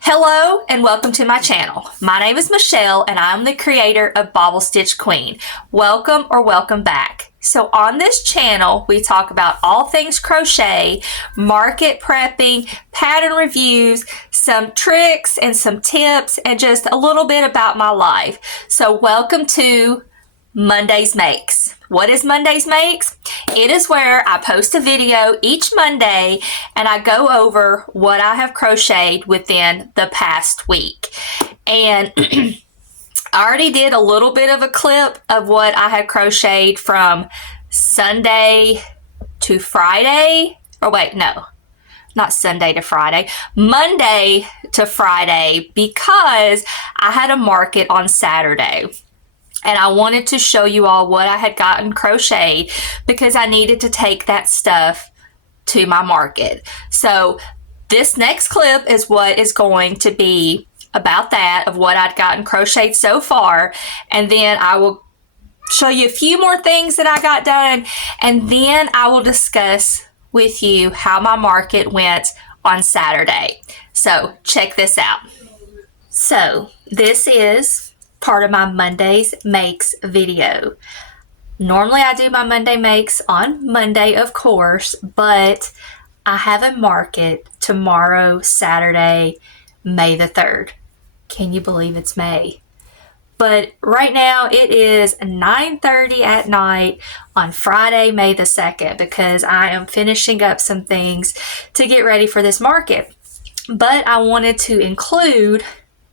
Hello and welcome to my channel. My name is Michelle and I'm the creator of Bobble Stitch Queen. Welcome or welcome back. So on this channel we talk about all things crochet, market prepping, pattern reviews, some tricks and some tips, and just a little bit about my life. So welcome to Monday's Makes. What is Monday's Makes? It is where I post a video each Monday and I go over what I have crocheted within the past week. And I already did a little bit of a clip of what I had crocheted from Sunday to Friday. Or wait, no, not Sunday to Friday, Monday to Friday, because I had a market on Saturday. And I wanted to show you all what I had gotten crocheted because I needed to take that stuff to my market. So this next clip is what is going to be about that, of what I'd gotten crocheted so far. And then I will show you a few more things that I got done. And then I will discuss with you how my market went on Saturday. So check this out. So this is part of my Monday's Makes video. Normally I do my Monday Makes on Monday, of course, but I have a market tomorrow, Saturday, May the 3rd. Can you believe it's May? But right now it is 9:30 at night on Friday, May the 2nd, because I am finishing up some things to get ready for this market. But I wanted to include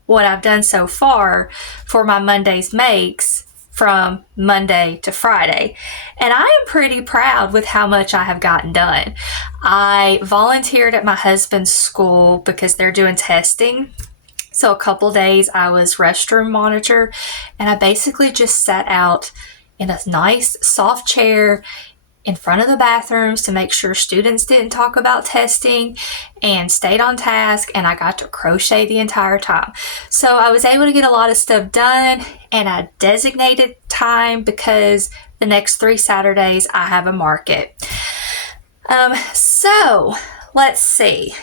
what I've done so far for my Monday's Makes from Monday to Friday. And I am pretty proud with how much I have gotten done. I volunteered at my husband's school because they're doing testing. So a couple days I was restroom monitor, and I basically just sat out in a nice soft chair in front of the bathrooms to make sure students didn't talk about testing, and stayed on task, and I got to crochet the entire time. So I was able to get a lot of stuff done, and I designated time because the next 3 Saturdays I have a market. So let's see.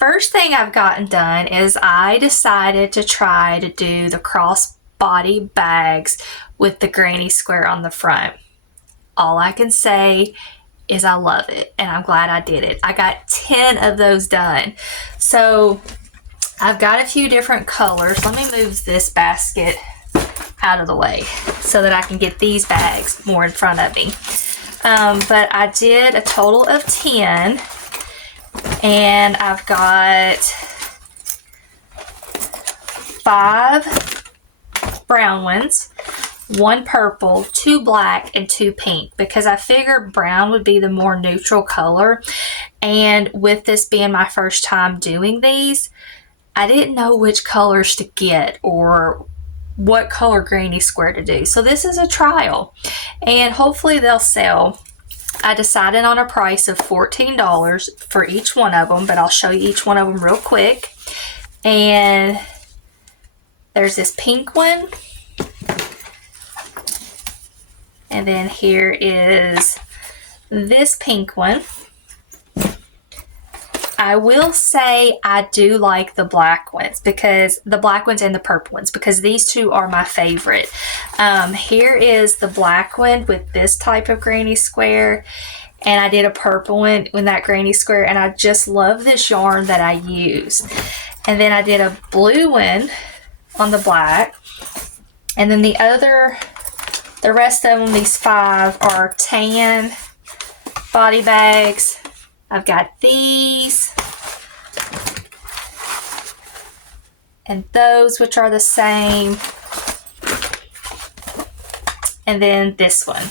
First thing I've gotten done is I decided to try to do the crossbody bags with the granny square on the front. All I can say is I love it, and I'm glad I did it. I got 10 of those done. So I've got a few different colors. Let me move this basket out of the way so that I can get these bags more in front of me. But I did a total of 10, and I've got 5 brown ones, 1 purple, 2 black, and 2 pink, because I figured brown would be the more neutral color. And with this being my first time doing these, I didn't know which colors to get or what color granny square to do. So this is a trial, and hopefully they'll sell. I decided on a price of $14 for each one of them, but I'll show you each one of them real quick. And there's this pink one. And then here is this pink one. I will say I do like the black ones, because the black ones and the purple ones, because these two are my favorite. Here is the black one with this type of granny square, and I did a purple one with that granny square, and I just love this yarn that I used. And then I did a blue one on the black, and then the rest of them, these 5, are tan body bags. I've got these and those, which are the same, and then this one.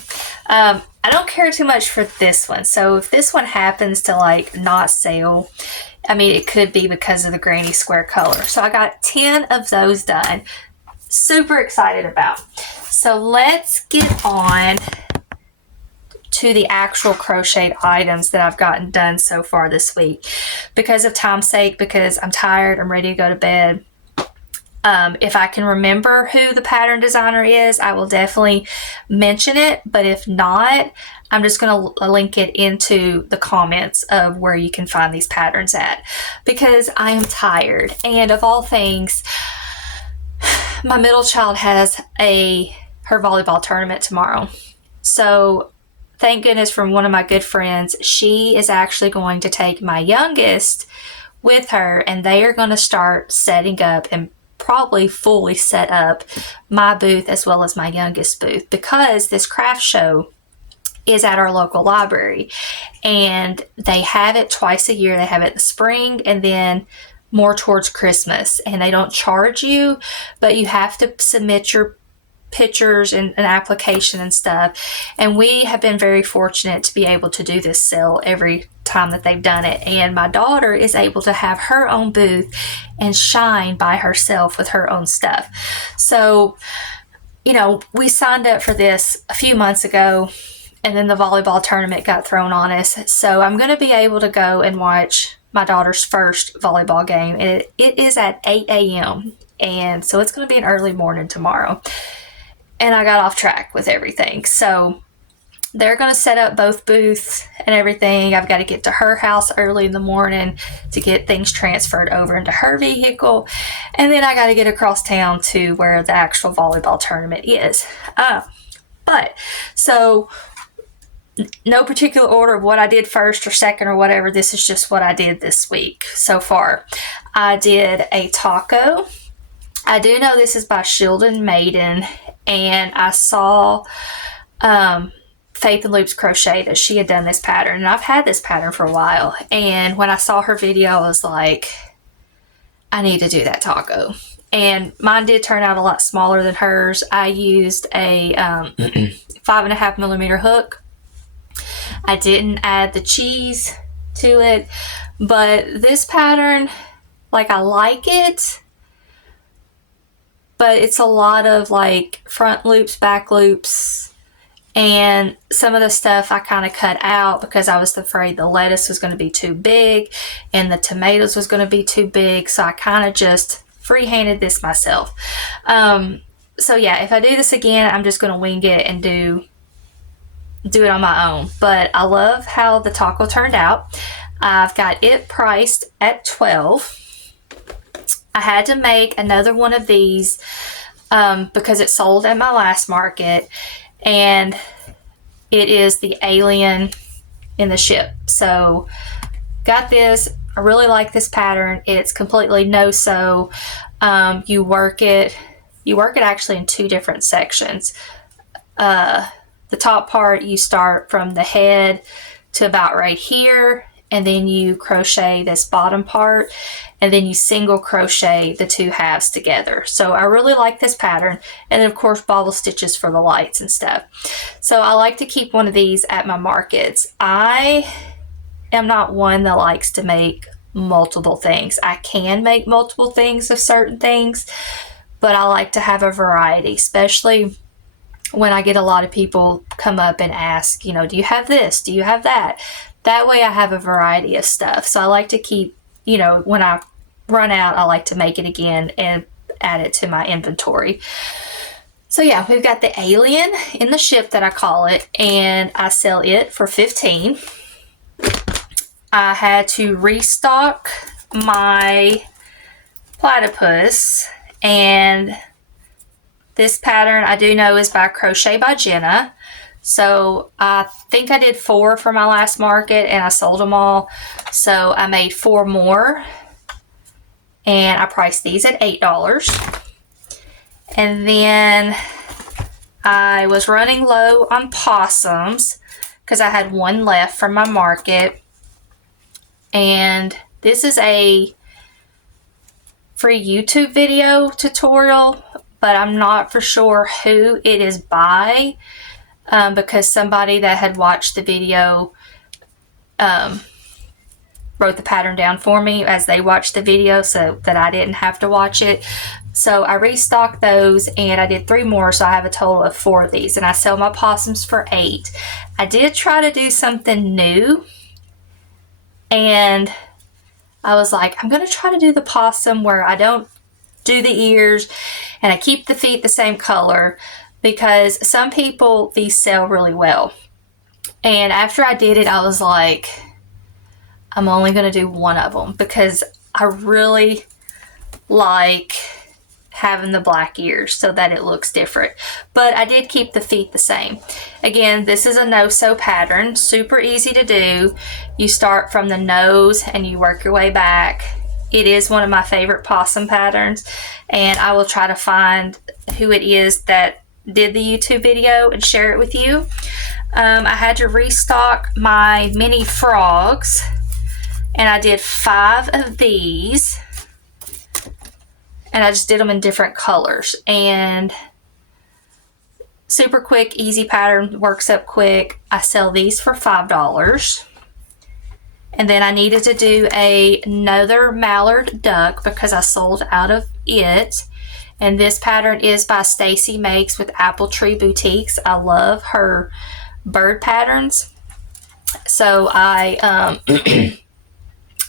I don't care too much for this one, so if this one happens to like not sell, I mean, it could be because of the granny square color. So I got 10 of those done. Super excited about. So let's get on to the actual crocheted items that I've gotten done so far this week. Because of time's sake, because I'm tired, I'm ready to go to bed, If I can remember who the pattern designer is, I will definitely mention it. But if not, I'm just going to link it into the comments of where you can find these patterns at, because I am tired. And of all things, my middle child has her volleyball tournament tomorrow. So thank goodness for one of my good friends, she is actually going to take my youngest with her, and they are going to start setting up and probably fully set up my booth as well as my youngest booth, because this craft show is at our local library and they have it twice a year. They have it in the spring and then more towards Christmas, and they don't charge you, but you have to submit your pictures and an application and stuff. And we have been very fortunate to be able to do this sale every time that they've done it. And my daughter is able to have her own booth and shine by herself with her own stuff. So, you know, we signed up for this a few months ago, and then the volleyball tournament got thrown on us. So I'm going to be able to go and watch my daughter's first volleyball game. It is at 8 a.m. And so it's going to be an early morning tomorrow. And I got off track with everything. So they're going to set up both booths and everything. I've got to get to her house early in the morning to get things transferred over into her vehicle. And then I got to get across town to where the actual volleyball tournament is. So no particular order of what I did first or second or whatever. This is just what I did this week so far. I did a taco. I do know this is by Shieldon Maiden, and I saw Faith and Loop's Crochet that she had done this pattern, and I've had this pattern for a while. And when I saw her video, I was like, I need to do that taco. And mine did turn out a lot smaller than hers. I used a 5.5 millimeter hook. I didn't add the cheese to it, but this pattern, like, I like it, but it's a lot of like front loops, back loops, and some of the stuff I kind of cut out because I was afraid the lettuce was going to be too big and the tomatoes was going to be too big. So I kind of just freehanded this myself. So yeah, if I do this again, I'm just going to wing it and do it on my own. But I love how the taco turned out. I've got it priced at $12. I had to make another one of these because it sold at my last market, and it is the alien in the ship. So got this. I really like this pattern. It's completely no-sew. You work it actually in two different sections. The top part, you start from the head to about right here, and then you crochet this bottom part, and then you single crochet the two halves together. So I really like this pattern, and of course bobble stitches for the lights and stuff. So I like to keep one of these at my markets. I am not one that likes to make multiple things. I can make multiple things of certain things, but I like to have a variety, especially when I get a lot of people come up and ask, you know, do you have this? Do you have that? That way I have a variety of stuff. So I like to keep, you know, when I run out, I like to make it again and add it to my inventory. So yeah, we've got the alien in the ship that I call it, and I sell it for $15. I had to restock my platypus, and this pattern I do know is by Crochet by Jenna. So I think I did 4 for my last market and I sold them all. So I made 4 more, and I priced these at $8. And then I was running low on possums because I had one left from my market. And this is a free YouTube video tutorial, but I'm not for sure who it is by, because somebody that had watched the video wrote the pattern down for me as they watched the video so that I didn't have to watch it. So I restocked those, and I did 3 more, so I have a total of 4 of these, and I sell my possums for $8. I did try to do something new, and I was like, I'm going to try to do the possum where I don't do the ears, and I keep the feet the same color because some people, these sell really well. And after I did it, I was like, I'm only going to do one of them because I really like having the black ears so that it looks different. But I did keep the feet the same. Again, this is a no-sew pattern, super easy to do. You start from the nose and you work your way back. It is one of my favorite possum patterns, and I will try to find who it is that did the YouTube video and share it with you. I had to restock my mini frogs, and I did 5 of these, and I just did them in different colors. And super quick, easy pattern, works up quick. I sell these for $5. And then I needed to do another mallard duck because I sold out of it. And this pattern is by Stacy Makes with Apple Tree Boutiques. I love her bird patterns. So I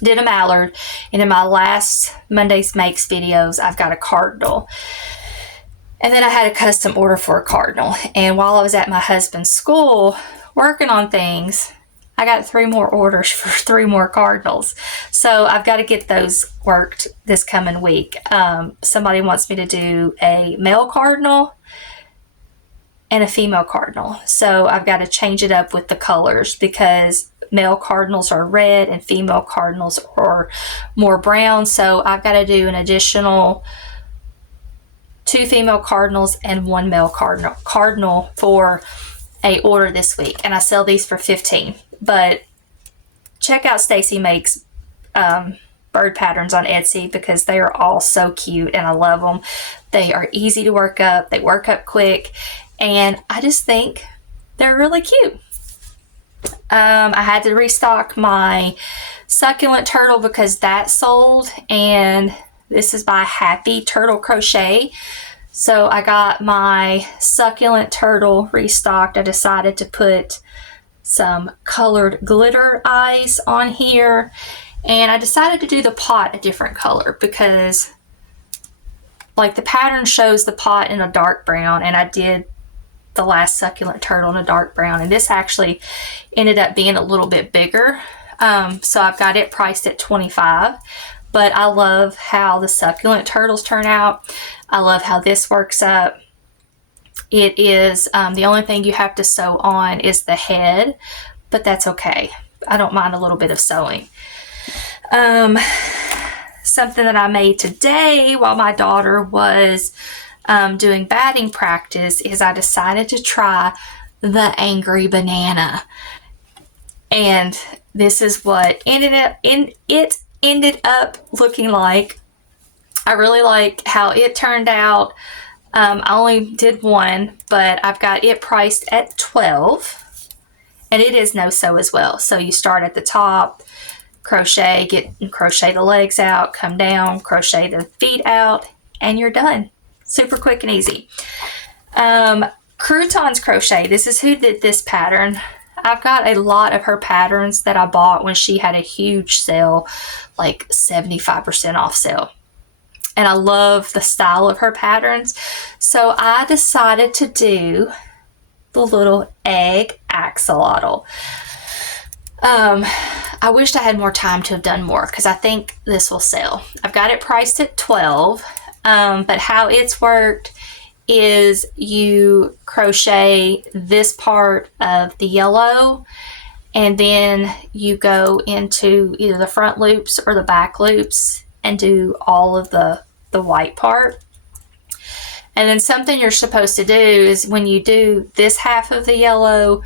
did a mallard, and in my last Monday's Makes videos, I've got a cardinal. And then I had a custom order for a cardinal. And while I was at my husband's school working on things, I got 3 more orders for 3 more cardinals. So I've got to get those worked this coming week. Somebody wants me to do a male cardinal and a female cardinal. So I've got to change it up with the colors because male cardinals are red and female cardinals are more brown. So I've got to do an additional 2 female cardinals and 1 male cardinal for a order this week. And I sell these for $15. But check out Stacy Makes bird patterns on Etsy because they are all so cute and I love them. They are easy to work up. They work up quick. And I just think they're really cute. I had to restock my succulent turtle because that sold. And this is by Happy Turtle Crochet. So I got my succulent turtle restocked. I decided to put some colored glitter eyes on here, and I decided to do the pot a different color because like the pattern shows the pot in a dark brown, and I did the last succulent turtle in a dark brown, and this actually ended up being a little bit bigger. So I've got it priced at $25, but I love how the succulent turtles turn out. I love how this works up. It is, the only thing you have to sew on is the head, but that's okay. I don't mind a little bit of sewing. Something that I made today while my daughter was doing batting practice is I decided to try the angry banana. And this is what it ended up looking like. I really like how it turned out. I only did 1, but I've got it priced at $12, and it is no sew as well. So you start at the top, crochet the legs out, come down, crochet the feet out, and you're done. Super quick and easy. Croutons Crochet, this is who did this pattern. I've got a lot of her patterns that I bought when she had a huge sale, like 75% off sale. And I love the style of her patterns. So I decided to do the little egg axolotl. I wished I had more time to have done more because I think this will sell. I've got it priced at $12. But how it's worked is you crochet this part of the yellow, and then you go into either the front loops or the back loops and do all of the white part. And then something you're supposed to do is when you do this half of the yellow,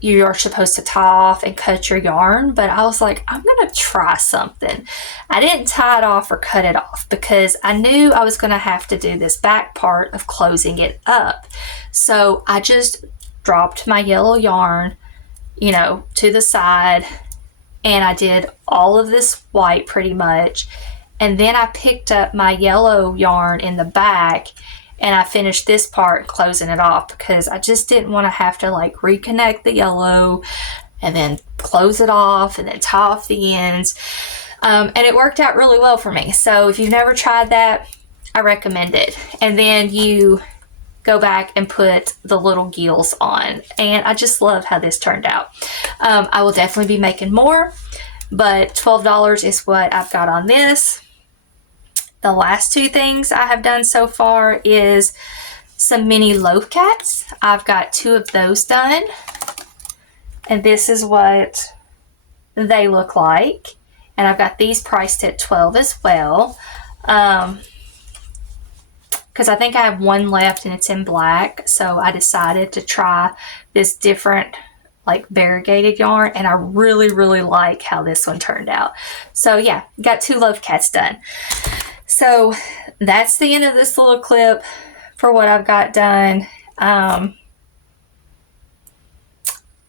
you're supposed to tie off and cut your yarn. But I was like, I'm going to try something. I didn't tie it off or cut it off because I knew I was going to have to do this back part of closing it up. So I just dropped my yellow yarn, to the side, and I did all of this white pretty much. And then I picked up my yellow yarn in the back and I finished this part closing it off because I just didn't want to have to like reconnect the yellow and then close it off and then tie off the ends. And it worked out really well for me. So if you've never tried that, I recommend it. And then you go back and put the little gills on. And I just love how this turned out. I will definitely be making more, but $12 is what I've got on this. The last two things I have done so far is some mini loaf cats. I've got 2 of those done. And this is what they look like. And I've got these priced at $12 as well. Because I think I have one left and it's in black. So I decided to try this different like variegated yarn, and I really, really like how this one turned out. So yeah, got 2 loaf cats done. So that's the end of this little clip for what I've got done. And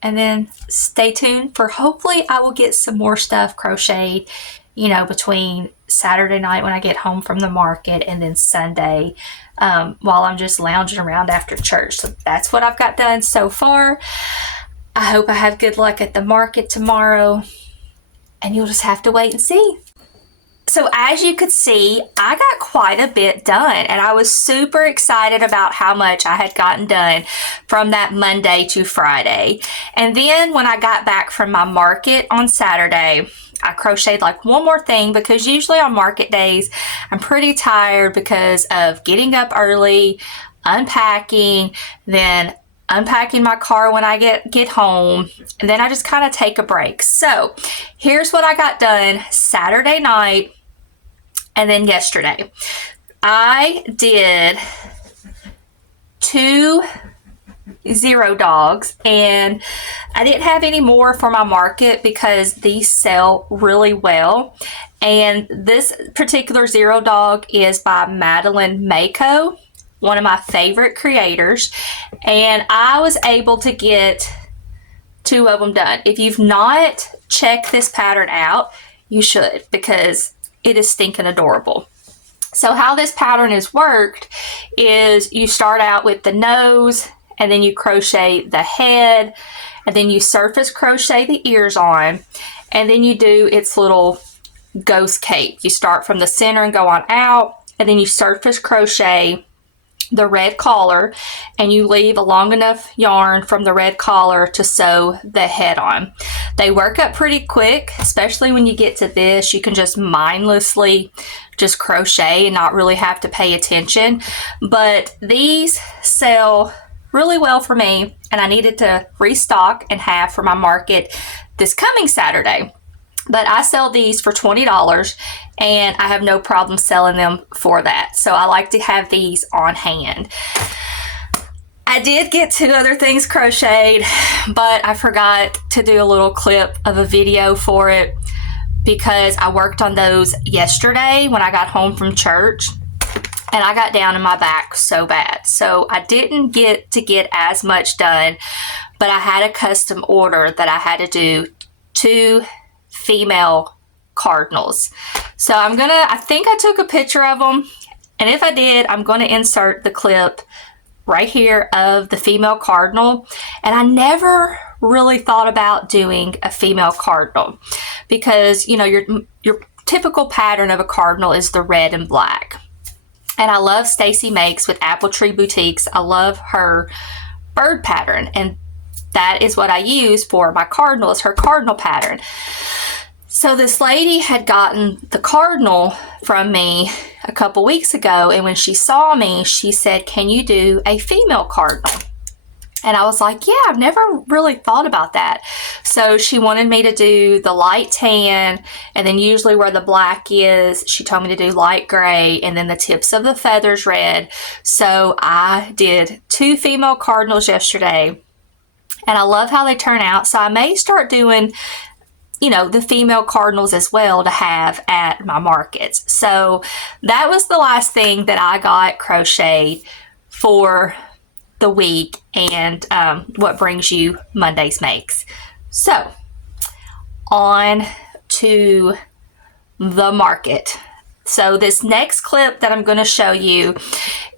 then stay tuned for hopefully I will get some more stuff crocheted, you know, between Saturday night when I get home from the market and then Sunday while I'm just lounging around after church. So that's what I've got done so far. I hope I have good luck at the market tomorrow, and you'll just have to wait and see. So as you could see, I got quite a bit done, and I was super excited about how much I had gotten done from that Monday to Friday. And then when I got back from my market on Saturday, I crocheted like one more thing, because usually on market days, I'm pretty tired because of getting up early, unpacking, then unpacking my car when I get home, and then I just kind of take a break. So here's what I got done Saturday night and then yesterday. I did 2 zero dogs, and I didn't have any more for my market because these sell really well. And this particular zero dog is by Madeline Mako, one of my favorite creators, and I was able to get 2 of them done. If you've not checked this pattern out, you should, because it is stinking adorable. So how this pattern is worked is you start out with the nose, and then you crochet the head, and then you surface crochet the ears on, and then you do its little ghost cape. You start from the center and go on out, and then you surface crochet the red collar, and you leave a long enough yarn from the red collar to sew the head on. They work up pretty quick, especially when you get to this. You can just mindlessly just crochet and not really have to pay attention. But these sell really well for me, and I needed to restock and have for my market this coming Saturday. But I sell these for $20, and I have no problem selling them for that. So I like to have these on hand. I did get 2 other things crocheted, but I forgot to do a little clip of a video for it because I worked on those yesterday when I got home from church, and I got down in my back so bad. So I didn't get to get as much done, but I had a custom order that I had to do 2 female cardinals. So I think I took a picture of them, and if I did, I'm going to insert the clip right here of the female cardinal. And I never really thought about doing a female cardinal because, you know, your typical pattern of a cardinal is the red and black. And I love Stacy Makes with Apple Tree Boutiques. I love her bird pattern, and that is what I use for my cardinal, is her cardinal pattern. So this lady had gotten the cardinal from me a couple weeks ago, and when she saw me, she said, "Can you do a female cardinal?" And I was like, yeah, I've never really thought about that. So she wanted me to do the light tan, and then usually where the black is, she told me to do light gray, and then the tips of the feathers red. So I did 2 female cardinals yesterday, and I love how they turn out. So I may start doing, you know, the female cardinals as well to have at my markets. So that was the last thing that I got crocheted for the week, and what brings you Monday's makes. So on to the market. So this next clip that I'm going to show you,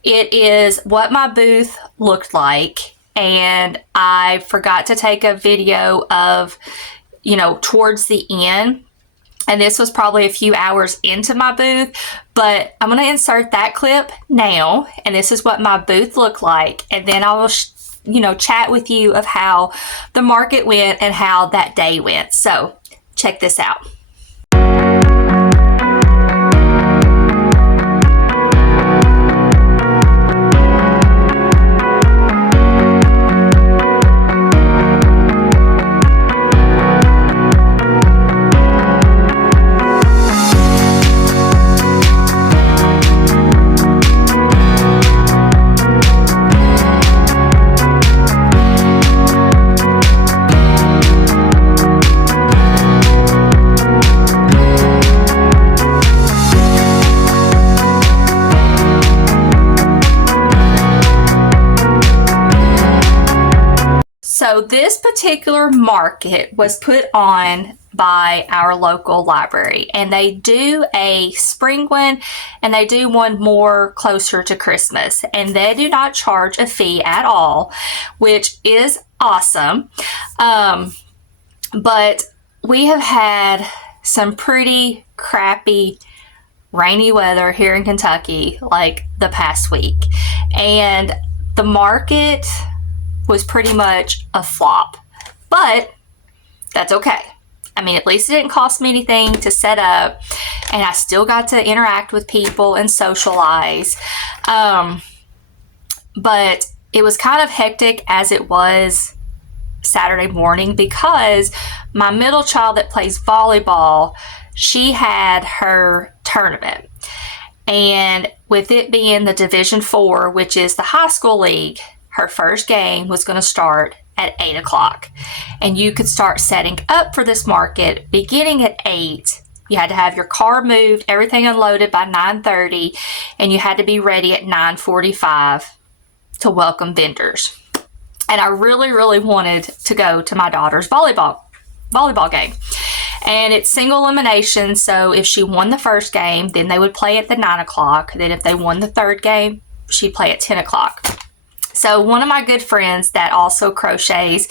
it is what my booth looked like, and I forgot to take a video of, you know, towards the end And this was probably a few hours into my booth, but I'm going to insert that clip now. And this is what my booth looked like. And then I will, chat with you of how the market went and how that day went. So check this out. So this particular market was put on by our local library, and they do a spring one and they do one more closer to Christmas, and they do not charge a fee at all, which is awesome. But we have had some pretty crappy rainy weather here in Kentucky like the past week, and the market was pretty much a flop, but that's okay. I mean, at least it didn't cost me anything to set up, and I still got to interact with people and socialize. But it was kind of hectic as it was Saturday morning, because my middle child that plays volleyball, she had her tournament. And with it being the Division 4, which is the high school league, her first game was going to start at 8 o'clock. And you could start setting up for this market beginning at 8. You had to have your car moved, everything unloaded by 9:30, and you had to be ready at 9:45 to welcome vendors. And I really, really wanted to go to my daughter's volleyball game. And it's single elimination, so if she won the first game, then they would play at the 9 o'clock. Then if they won the third game, she'd play at 10 o'clock. So one of my good friends that also crochets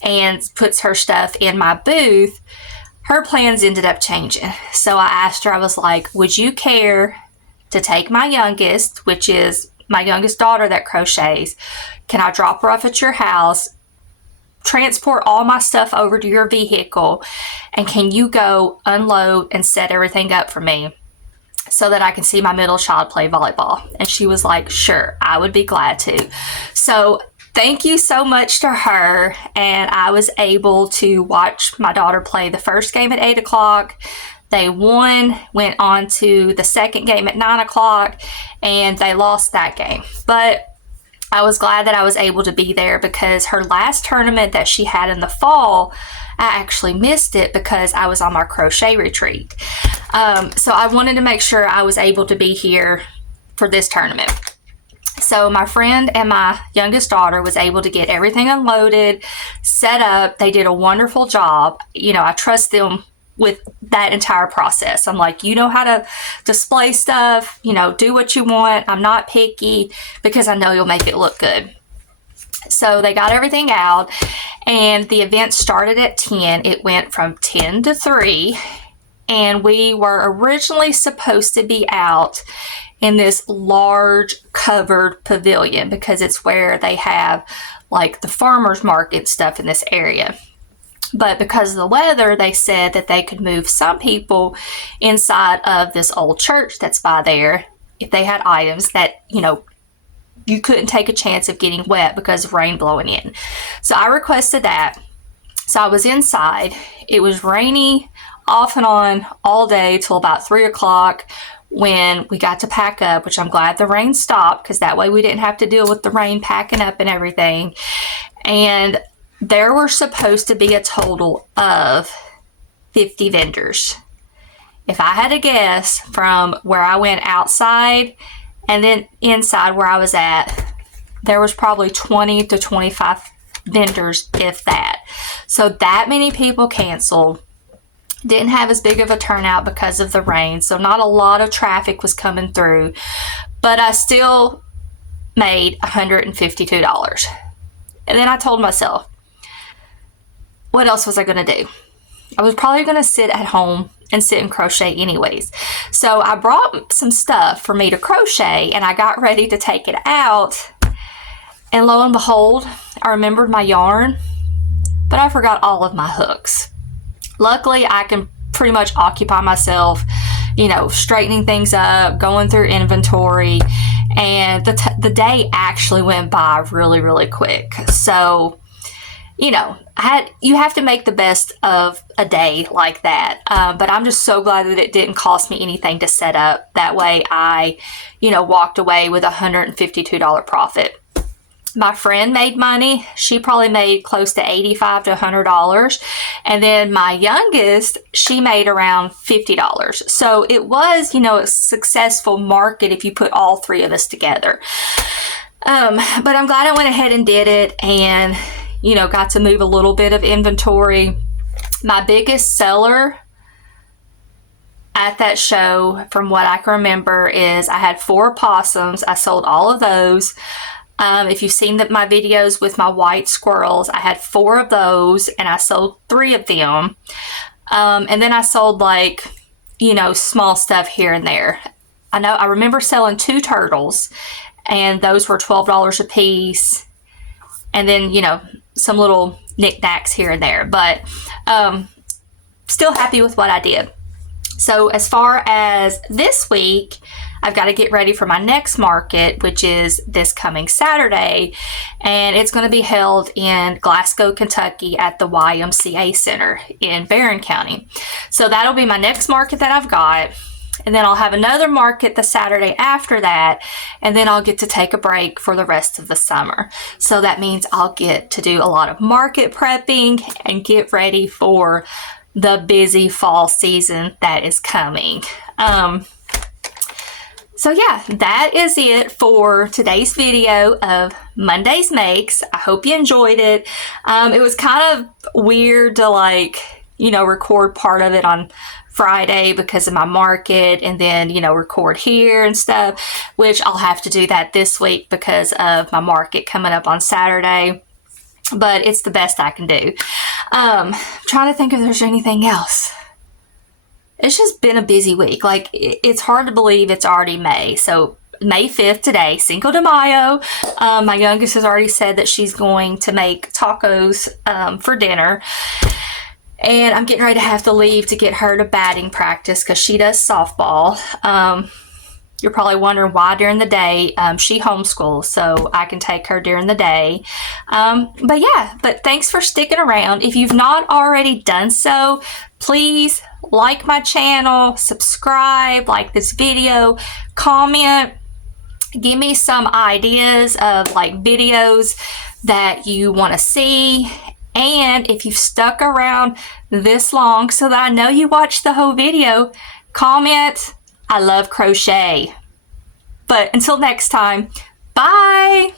and puts her stuff in my booth, her plans ended up changing. So I asked her, I was like, would you care to take my youngest, which is my youngest daughter that crochets, can I drop her off at your house, transport all my stuff over to your vehicle, and can you go unload and set everything up for me so that I can see my middle child play volleyball? And she was like, sure, I would be glad to. So thank you so much to her. And I was able to watch my daughter play the first game at 8 o'clock. They won, went on to the second game at 9 o'clock, and they lost that game. But I was glad that I was able to be there, because her last tournament that she had in the fall, I actually missed it because I was on my crochet retreat. So I wanted to make sure I was able to be here for this tournament. So my friend and my youngest daughter was able to get everything unloaded, set up. They did a wonderful job. I trust them with that entire process. I'm like, you know how to display stuff, do what you want. I'm not picky, because I know you'll make it look good. So they got everything out, and the event started at 10. It went from 10 to 3, and we were originally supposed to be out in this large covered pavilion, because it's where they have like the farmers market stuff in this area. But because of the weather, they said that they could move some people inside of this old church that's by there if they had items that, you couldn't take a chance of getting wet because of rain blowing in. So I requested that. So I was inside. It was rainy off and on all day till about 3 o'clock when we got to pack up, which I'm glad the rain stopped, because that way we didn't have to deal with the rain packing up and everything. And there were supposed to be a total of 50 vendors. If I had to guess from where I went outside and then inside where I was at, there was probably 20 to 25 vendors, if that. So that many people canceled. Didn't have as big of a turnout because of the rain, so not a lot of traffic was coming through, but I still made $152. And then I told myself, what else was I going to do? I was probably going to sit at home and sit and crochet anyways. So I brought some stuff for me to crochet, and I got ready to take it out, and lo and behold, I remembered my yarn, but I forgot all of my hooks. Luckily, I can pretty much occupy myself, straightening things up, going through inventory, and the day actually went by really, really quick. So, you have to make the best of a day like that. But I'm just so glad that it didn't cost me anything to set up. That way I, walked away with $152 profit. My friend made money. She probably made close to $85 to $100. And then my youngest, she made around $50. So it was, a successful market if you put all three of us together. But I'm glad I went ahead and did it, and, got to move a little bit of inventory. My biggest seller at that show, from what I can remember, is I had 4 opossums. I sold all of those. If you've seen my videos with my white squirrels, I had 4 of those, and I sold 3 of them. And then I sold small stuff here and there. I remember selling 2 turtles, and those were $12 a piece. And then, some little knickknacks here and there, but still happy with what I did. So as far as this week, I've got to get ready for my next market, which is this coming Saturday, and it's going to be held in Glasgow, Kentucky at the YMCA Center in Barron County. So that'll be my next market that I've got, and then I'll have another market the Saturday after that, and then I'll get to take a break for the rest of the summer. So that means I'll get to do a lot of market prepping and get ready for the busy fall season that is coming. So yeah, that is it for today's video of Monday's Makes. I hope you enjoyed it. It was kind of weird to record part of it on Friday because of my market, and then, record here and stuff, which I'll have to do that this week because of my market coming up on Saturday. But it's the best I can do. I'm trying to think if there's anything else. It's just been a busy week. It's hard to believe it's already May. So May 5th today, Cinco de Mayo. My youngest has already said that she's going to make tacos for dinner. And I'm getting ready to have to leave to get her to batting practice because she does softball. You're probably wondering why during the day. She homeschools, so I can take her during the day. But thanks for sticking around. If you've not already done so, please like my channel, subscribe, like this video, comment, give me some ideas of videos that you want to see. And if you've stuck around this long so that I know you watched the whole video, comment, I love crochet. But until next time, bye!